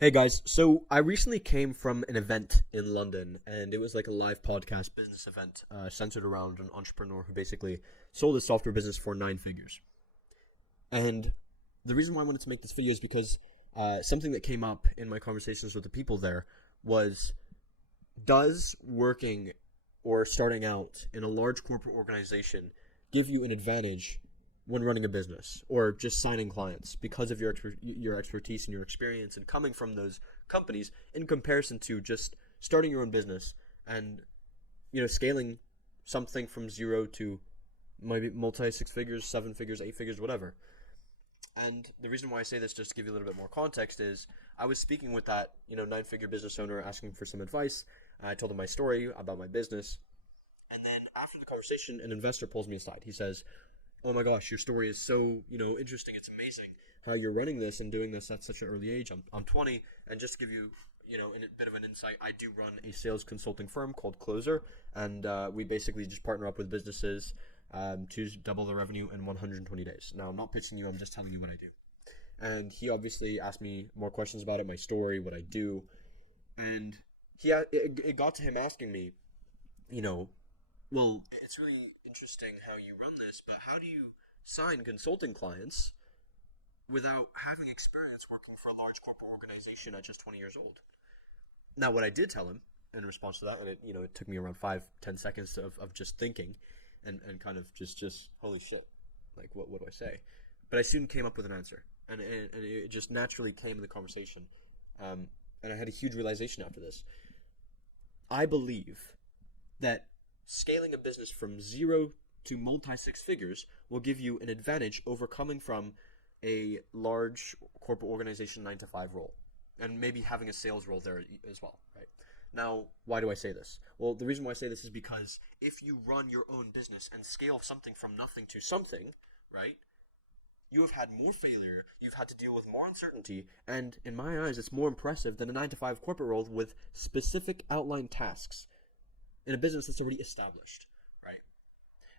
Hey guys, so I recently came from an event in London, and it was like a live podcast business event centered around an entrepreneur who basically sold his software business for 9 figures. And the reason why I wanted to make this video is because something that came up in my conversations with the people there was, does working or starting out in a large corporate organization give you an advantage when running a business or just signing clients because of your expertise and your experience and coming from those companies in comparison to just starting your own business and scaling something from zero to maybe multi 6 figures, 7 figures, 8 figures, whatever. And the reason why I say this, just to give you a little bit more context, is I was speaking with that 9 figure business owner asking for some advice. I told him my story about my business, and then after the conversation, an investor pulls me aside. He says, "Oh my gosh, your story is so, interesting. It's amazing how you're running this and doing this at such an early age. I'm 20, and just to give you, a bit of an insight, I do run a sales consulting firm called Closer, and we basically just partner up with businesses to double their revenue in 120 days. Now, I'm not pitching you, I'm just telling you what I do." And he obviously asked me more questions about it, my story, what I do, and it got to him asking me, well, it's really interesting how you run this, but how do you sign consulting clients without having experience working for a large corporate organization at just 20 years old? Now, what I did tell him in response to that, and it took me around 5-10 seconds of just thinking and kind of just holy shit, like what do I say? But I soon came up with an answer, and it just naturally came in the conversation, and I had a huge realization after this. I believe that scaling a business from zero to multi 6 figures will give you an advantage over coming from a large corporate organization 9 to 5 role, and maybe having a sales role there as well, right? Now, why do I say this? Well, the reason why I say this is because if you run your own business and scale something from nothing to something, right, you have had more failure, you've had to deal with more uncertainty, and in my eyes, it's more impressive than a 9 to 5 corporate role with specific outlined tasks in a business that's already established, right?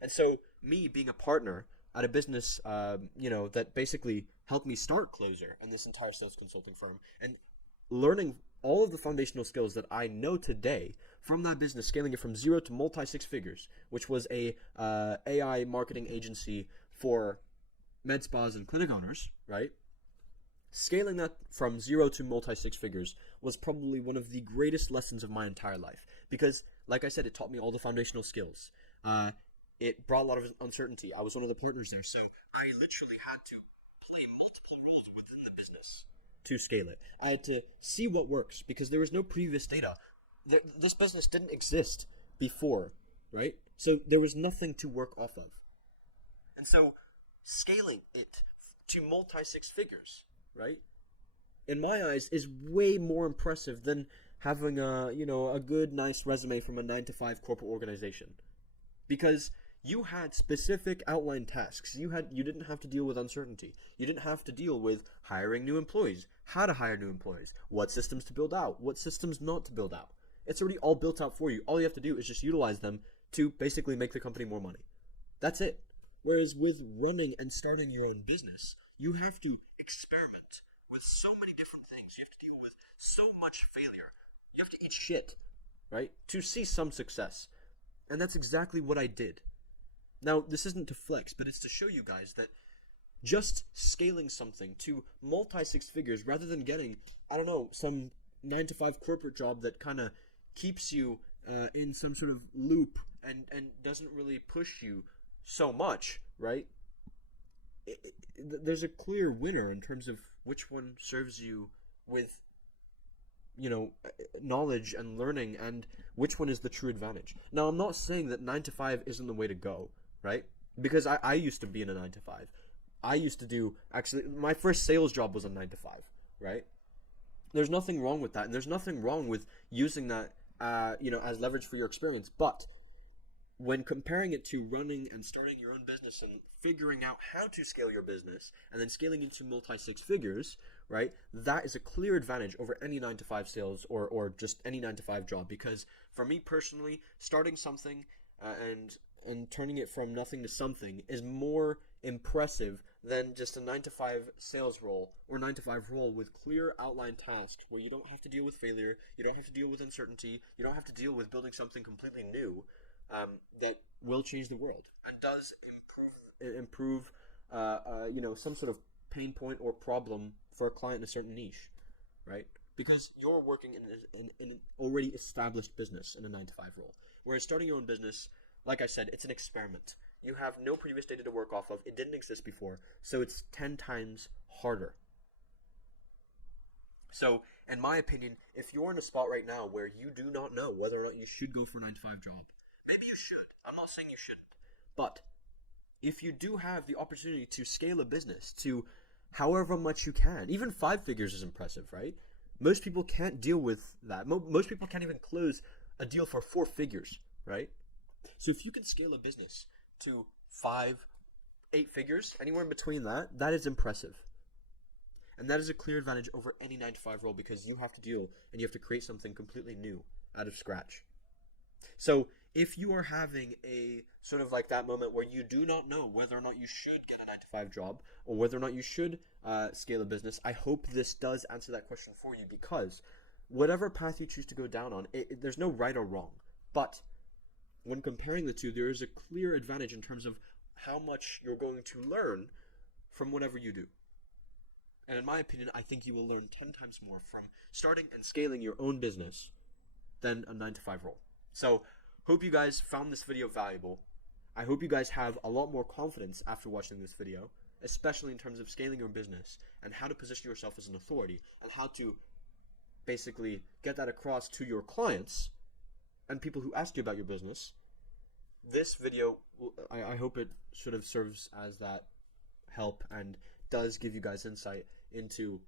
And so me being a partner at a business, that basically helped me start Closer and this entire sales consulting firm, and learning all of the foundational skills that I know today from that business, scaling it from zero to multi 6 figures, which was a AI marketing agency for med spas and clinic owners, right? Scaling that from zero to multi 6 figures was probably one of the greatest lessons of my entire life because, like I said, it taught me all the foundational skills. It brought a lot of uncertainty. I was one of the partners there, so I literally had to play multiple roles within the business to scale it. I had to see what works because there was no previous data. This business didn't exist before, right? So there was nothing to work off of. And so scaling it to multi 6 figures, right, in my eyes is way more impressive than having a good nice resume from a 9 to 5 corporate organization, because you had specific outlined tasks. You didn't have to deal with uncertainty. You didn't have to deal with hiring new employees, how to hire new employees, what systems to build out, what systems not to build out. It's already all built out for you. All you have to do is just utilize them to basically make the company more money. That's it. Whereas with running and starting your own business, you have to experiment with so many different things. You have to deal with so much failure. You have to eat shit, right, to see some success. And that's exactly what I did. Now, this isn't to flex, but it's to show you guys that just scaling something to multi 6 figures rather than getting, some 9 to 5 corporate job that kind of keeps you in some sort of loop and doesn't really push you so much, right? There's a clear winner in terms of which one serves you with, knowledge and learning, and which one is the true advantage. Now, I'm not saying that 9 to 5 isn't the way to go, right? Because I used to be in a 9 to 5. I used to do, actually, my first sales job was a 9 to 5, right? There's nothing wrong with that, and there's nothing wrong with using that, as leverage for your experience. But when comparing it to running and starting your own business and figuring out how to scale your business and then scaling into multi 6 figures, right, that is a clear advantage over any 9 to 5 sales or just any 9 to 5 job. Because for me personally, starting something and turning it from nothing to something is more impressive than just a 9 to 5 sales role or 9 to 5 role with clear outlined tasks where you don't have to deal with failure, you don't have to deal with uncertainty, you don't have to deal with building something completely new that will change the world and does improve some sort of pain point or problem for a client in a certain niche, right? Because you're working in an already established business in a 9 to 5 role. Whereas starting your own business, like I said, it's an experiment. You have no previous data to work off of. It didn't exist before. So it's 10 times harder. So, in my opinion, if you're in a spot right now where you do not know whether or not you should go for a 9 to 5 job, maybe you should. I'm not saying you shouldn't. But if you do have the opportunity to scale a business to however much you can, even 5 figures is impressive, right? Most people can't deal with that. Most people can't even close a deal for 4 figures, right? So if you can scale a business to 5, 8 figures, anywhere in between that, that is impressive. And that is a clear advantage over any 9 to 5 role because you have to deal and you have to create something completely new out of scratch. So if you are having a sort of like that moment where you do not know whether or not you should get a 9 to 5 job or whether or not you should scale a business, I hope this does answer that question for you, because whatever path you choose to go down on, there's no right or wrong. But when comparing the two, there is a clear advantage in terms of how much you're going to learn from whatever you do. And in my opinion, I think you will learn 10 times more from starting and scaling your own business than a 9 to 5 role. So, hope you guys found this video valuable. I hope you guys have a lot more confidence after watching this video, especially in terms of scaling your business and how to position yourself as an authority and how to basically get that across to your clients and people who ask you about your business. This video, I hope it sort of serves as that help and does give you guys insight into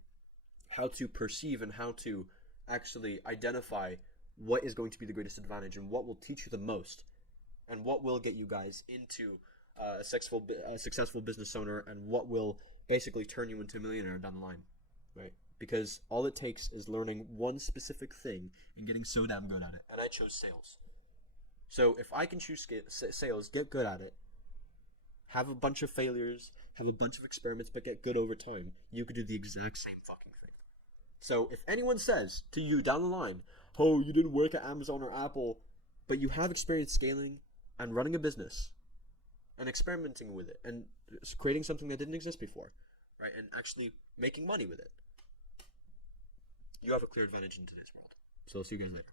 how to perceive and how to actually identify what is going to be the greatest advantage and what will teach you the most and what will get you guys into a successful business owner and what will basically turn you into a millionaire down the line, right? Because all it takes is learning one specific thing and getting so damn good at it. And I chose sales. So if I can choose sales, get good at it, have a bunch of failures, have a bunch of experiments, but get good over time, you could do the exact same fucking thing. So if anyone says to you down the line, oh, you didn't work at Amazon or Apple, but you have experience scaling and running a business and experimenting with it and creating something that didn't exist before, right? And actually making money with it, you have a clear advantage in today's world. So I'll see you guys later.